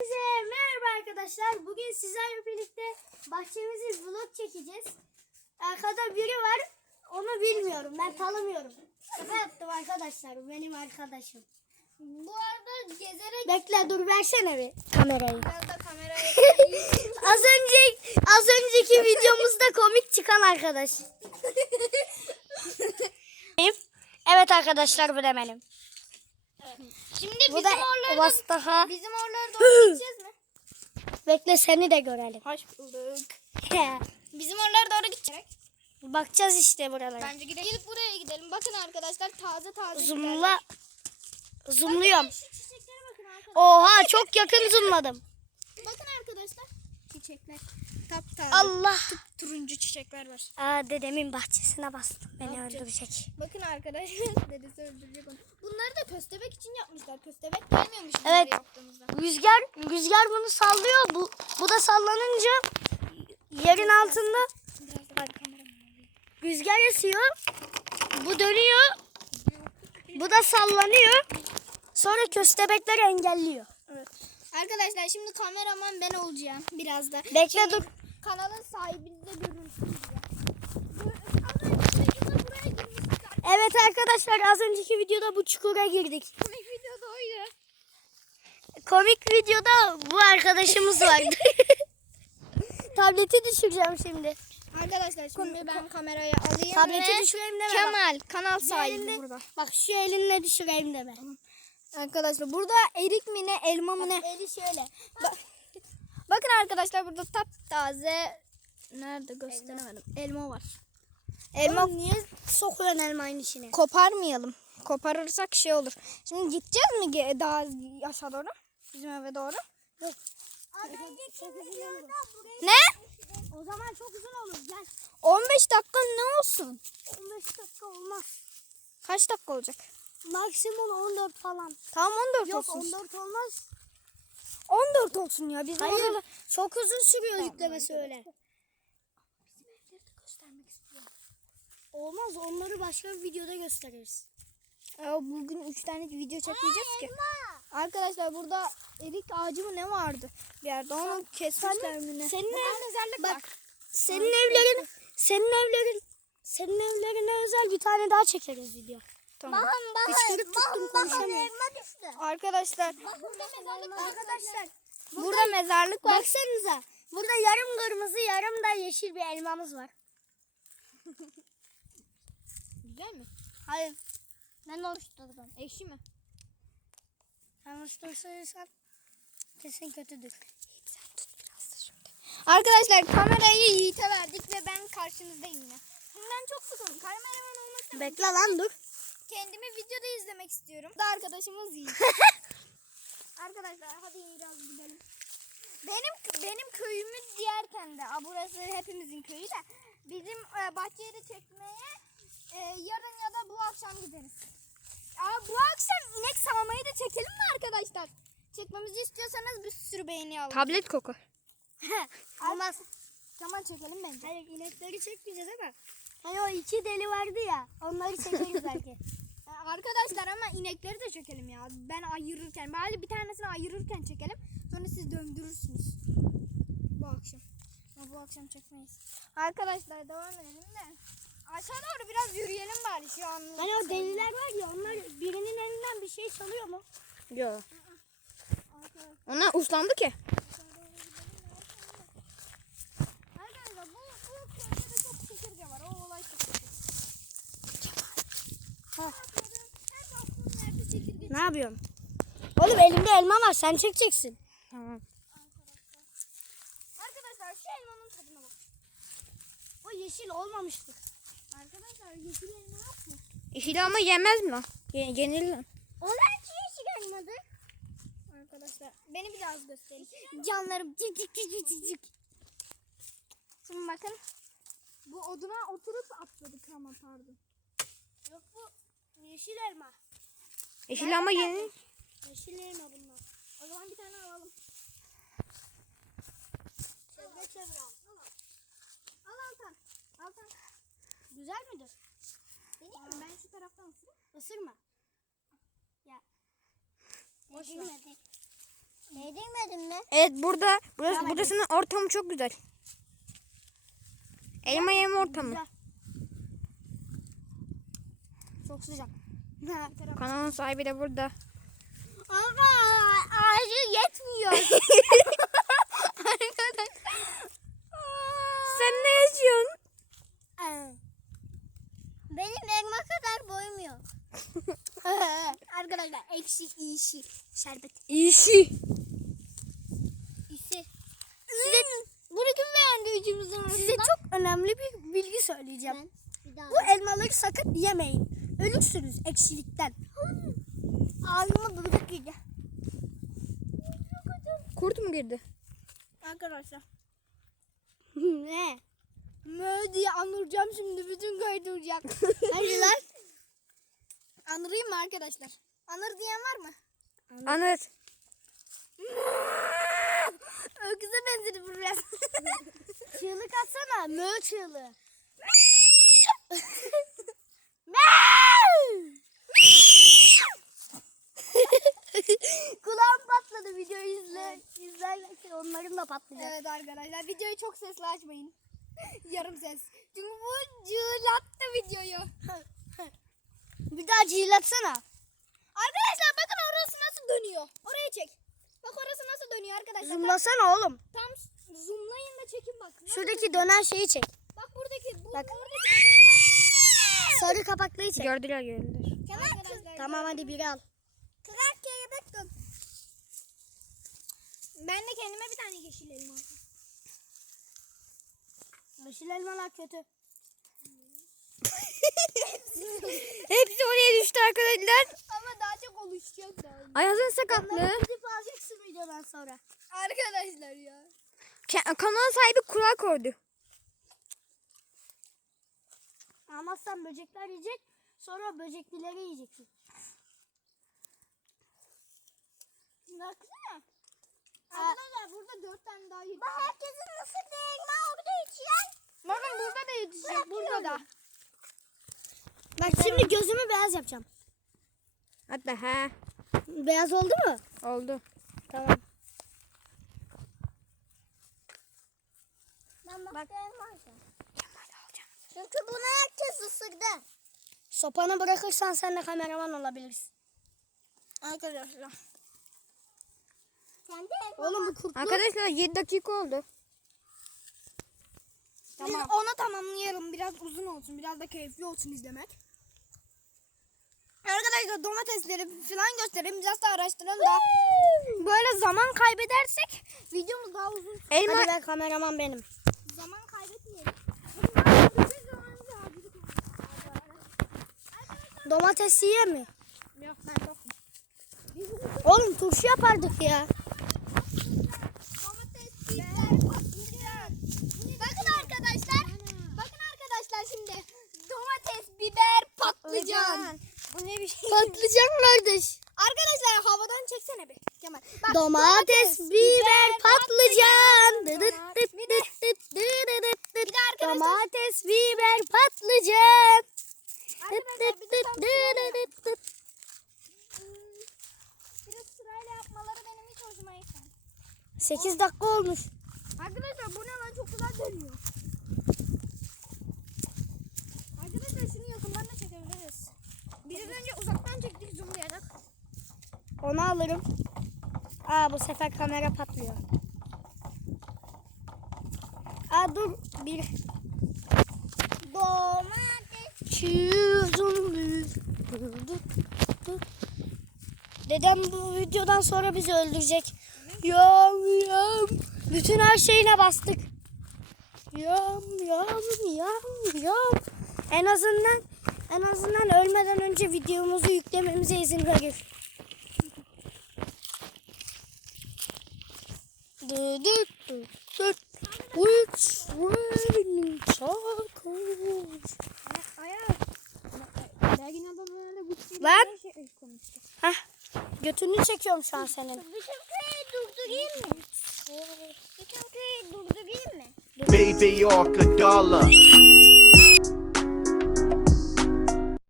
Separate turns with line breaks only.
Herkese merhaba arkadaşlar. Bugün sizlerle birlikte bahçemizi vlog çekeceğiz. Arkada biri var. Onu bilmiyorum. Ben tanımıyorum. Şaka yaptım arkadaşlar. Benim arkadaşım.
Bu arada gezerek
Bekle dur versene bir kamerayı.
biraz da kamerayı
Az önce az önceki videomuzda komik çıkan arkadaş. evet arkadaşlar bu da benim.
Şimdi
Bu
bizim
da
oralarda
Vastaha.
bizim oralara doğru gideceğiz mi?
Bekle seni de görelim.
Hoş bulduk. Bizim oralara doğru gidecek.
Bakacağız işte buralara.
Bence gidelim. Gelip buraya gidelim. Bakın arkadaşlar taze taze
Zoomla. Zoomluyorum.
Şu çiçeklere bakın arkadaşlar.
Oha çok yakın zoomladım.
Bakın arkadaşlar. Çiçekler. Taptaze.
Allah.
Turuncu çiçekler var.
Aa dedemin bahçesine bastım. Beni öldürecek.
Bakın arkadaşlar. Dedesi öldürecek onu. Köstebek için yapmışlar. Köstebek gelmiyormuş
Evet.
yaptığımızda.
Rüzgar rüzgar bunu sallıyor. Bu bu da sallanınca yerin altında rüzgar esiyor. Bu dönüyor. Bu da sallanıyor. Sonra köstebekler engelliyor.
Evet. Arkadaşlar şimdi kameraman ben olacağım biraz da.
Bekle dur.
Kanalın sahibini de görürsünüz ya. Bu- Az önceki videoda buraya girmiştik.
Evet arkadaşlar az önceki videoda bu çukura girdik.
Komik videoda oydu.
Komik videoda bu arkadaşımız vardı. Tableti düşüreceğim şimdi.
Arkadaşlar şimdi ben kamerayı alayım
Tableti
ve
düşüreyim deme. bak.
Kemal kanal
Bir
sahibi burada.
Bak şu elinle düşüreyim deme.
Arkadaşlar burada erik mi ne elma mı ne?
Eli şöyle.
Ba- Bakın arkadaşlar burada taptaze nerede gösteremedim. Elma var.
Elma niye sokuyorsun elmanın içine?
Koparmayalım. Koparırsak şey olur. Şimdi gideceğiz mi daha aşağı doğru? Bizim eve doğru. Ne?
O zaman çok uzun olur. Gel.
15 dakika ne olsun?
15 dakika olmaz.
Kaç dakika olacak?
Maksimum 14 falan.
Tamam 14
Yok
olsun.
14 olmaz.
14 olsun ya. Bizim
Hayır.
orada
Çok uzun sürüyor yüklemesi öyle. Olmaz onları başka bir videoda gösteririz.
Ya bugün 3 tane video çekmeyeceğiz ki. Arkadaşlar burada erik ağacı mı ne vardı? Bir yerde onu kesmişler mi ne?
Senin
Bakın
ev-
mezarlık
bak,
var.
Senin evlerin, senin evlerin, senin evlerine özel bir tane daha çekeriz video.
Tamam.
Hıçkırık tuttum konuşamıyorum.
Arkadaşlar
Arkadaşlar
burada mezarlık var.
baksanıza. Burada yarım kırmızı yarım da yeşil bir elmamız var.
Güzel mi?
Hayır. Ben oluşturdum.
Ekşi mi?
Sen oluşturursan kesin kötüdür.
Arkadaşlar kamerayı Yiğit'e verdik ve ben karşınızdayım yine. Şimdi ben çok sıkıldım. Kameraman olmasına
Bekle lan dur.
kendimi videoda izlemek istiyorum. Da arkadaşımız Yiğit. Arkadaşlar hadi biraz gidelim. Benim benim köyümüz diyerken de a, burası hepimizin köyü de bizim e, bahçeyi de çekmeye e, yarın ya da bu akşam gideriz. Aa, bu akşam inek sağmayı da çekelim mi arkadaşlar? Çekmemizi istiyorsanız bir sürü beğeni alın.
Tablet koku.
Olmaz.
Tamam çekelim bence.
Hayır inekleri çekmeyeceğiz ama. Hani o iki deli vardı ya. Onları çekeriz belki.
E, Arkadaşlar ama inekleri de çekelim ya. Ben ayırırken, bari bir tanesini ayırırken çekelim. Sonra siz döndürürsünüz. Bu akşam. Ama bu akşam çekmeyiz. Arkadaşlar devam edelim de. Aşağı doğru biraz yürüyelim bari şu an.
Hani o deliler var ya onlar birinin elinden bir şey çalıyor mu?
Yok. Onlar uslandı ki.
Arkadaşlar bu, bu köyde de çok çekirge var. O olay çok kötü.
Ha. Ne yapıyorsun? Oğlum elimde elma var sen çekeceksin.
Tamam.
Arkadaşlar şu elmanın tadına bak.
O yeşil olmamıştır.
Arkadaşlar yeşil elma yok mu?
Yeşil ama yemez mi? Ye yenir lan.
Onlar hiç yeşil olmadı.
Arkadaşlar beni biraz gösterin.
Canlarım cik cik cik cik cik cik.
Şimdi bakın. Bu oduna oturup atladık ama pardon.
Yok bu yeşil elma.
Yeşil ama yenir.
Yeşil elma bunlar.
O zaman bir tane alalım.
Çevre çevre al.
Al Altan. Altan.
Güzel midir?
Deneyim mi? Ben şu taraftan ısırayım.
Isırma. Ya. Boş ver.
Yedirmedin mi?
Evet burada burası, burasının ortamı çok güzel. Elma yeme ortamı.
Güzel. Çok sıcak.
Kanalın sahibi de burada.
Ama ağacı yetmiyor.
Sen ne yaşıyorsun?
Benim elma kadar boyum yok. Arkadaşlar ekşi iyişi şerbet.
İşi.
İşi. Size, bunu kim beğendi üçümüzün arasında?
Size çok önemli bir bilgi söyleyeceğim.
Bir daha.
Bu elmaları sakın yemeyin. Ölürsünüz ekşilikten.
Ağzıma bırak girdi.
Kurt mu girdi?
Arkadaşlar.
ne?
Mö diye anıracağım şimdi bütün köy duyacak.
Hadi lan.
Anırayım mı arkadaşlar? Anır diyen var mı?
Anır.
Öküze benzedi bu biraz.
Çığlık atsana. Mö çığlığı. Kulağım patladı videoyu izle. İzlerken onların da patlayacak.
evet arkadaşlar videoyu çok sesli açmayın. Yarım ses. Çünkü bu cığlattı videoyu.
Bir daha cığlatsana.
Arkadaşlar bakın orası nasıl dönüyor. Oraya çek. Bak orası nasıl dönüyor arkadaşlar. Tam,
Zoomlasana oğlum.
tam zoomlayın da çekin bak. Nasıl
Şuradaki dönen şeyi çek.
Bak buradaki bu
Bak.
oradaki dönüyor.
Sarı kapaklıyı çek.
Gördüler gördüler.
Arkadaşlar.
Tamam hadi biri al.
Kırak kere bakın. Ben de kendime bir tane yeşil elma aldım.
Yeşil elmalar kötü.
Hepsi oraya düştü arkadaşlar.
Oluşacak da.
Ayaz'ın sakatlığı.
Onları gidip alacaksın videodan sonra.
Arkadaşlar ya.
Ke- kanalın sahibi kural koydu.
Almazsan böcekler yiyecek. Sonra böceklileri yiyeceksin.
Baksana. Arkadaşlar burada dört tane daha yetişecek.
Bak
herkesin nasıl elma orada yetişen. Bakın burada da yetişecek. Burada da.
Bak şimdi gözümü beyaz yapacağım.
Hatta he.
Beyaz oldu mu?
Oldu.
Tamam.
Ben bak. alacağım. Çünkü bunu herkes ısırdı.
Sopanı bırakırsan sen de kameraman olabilirsin.
Arkadaşlar. Sen de.
Oğlum bu kurtlu.
Arkadaşlar 7 dakika oldu.
Biz onu tamamlayalım. Biraz uzun olsun. Biraz da keyifli olsun izlemek. Arkadaşlar domatesleri falan göstereyim. Biraz da araştıralım da. Böyle zaman kaybedersek videomuz daha uzun
Elma
Hadi ben kameraman benim.
Zaman kaybetmeyelim.
Domates yiyor mi?
Yok ben yokum.
Oğlum turşu yapardık ya.
Bakın arkadaşlar. Bakın arkadaşlar şimdi. Domates, biber, patlıcan.
Bu ne bir şey?
Patlıcan kardeş.
Arkadaşlar havadan çeksene bir. Kemal. Bak,
Domates, biber, patlıcan.
Bir de- arkadaşlar-
Domates, biber, patlıcan.
Arkadaşlar bir de
dıt
tam sırayla.
dıt dıt.
Biraz sırayla yapmaları benim hiç hoşuma gitmedi.
8 dakika olmuş.
Arkadaşlar bu ne lan çok güzel dönüyor. Arkadaşlar şunu yakından da çekebiliriz. Biraz önce uzaktan çektik zoomlayarak.
Onu alırım. Aa bu sefer kamera patlıyor. Aa dur bir
Domates.
çizim Dedem bu videodan sonra bizi öldürecek. Yam yam. Bütün her şeyine bastık. Yam yam yam yam. En azından en azından ölmeden önce videomuzu yüklememize izin verir. Which raining tacos.
Belgin adam öyle bu
Lan.
şey konuştu.
Heh. Götünü çekiyorum şu an senin.
Bütün köyü durdurayım mı? Bütün köyü durdurayım mı?
Baby Orca Dollar.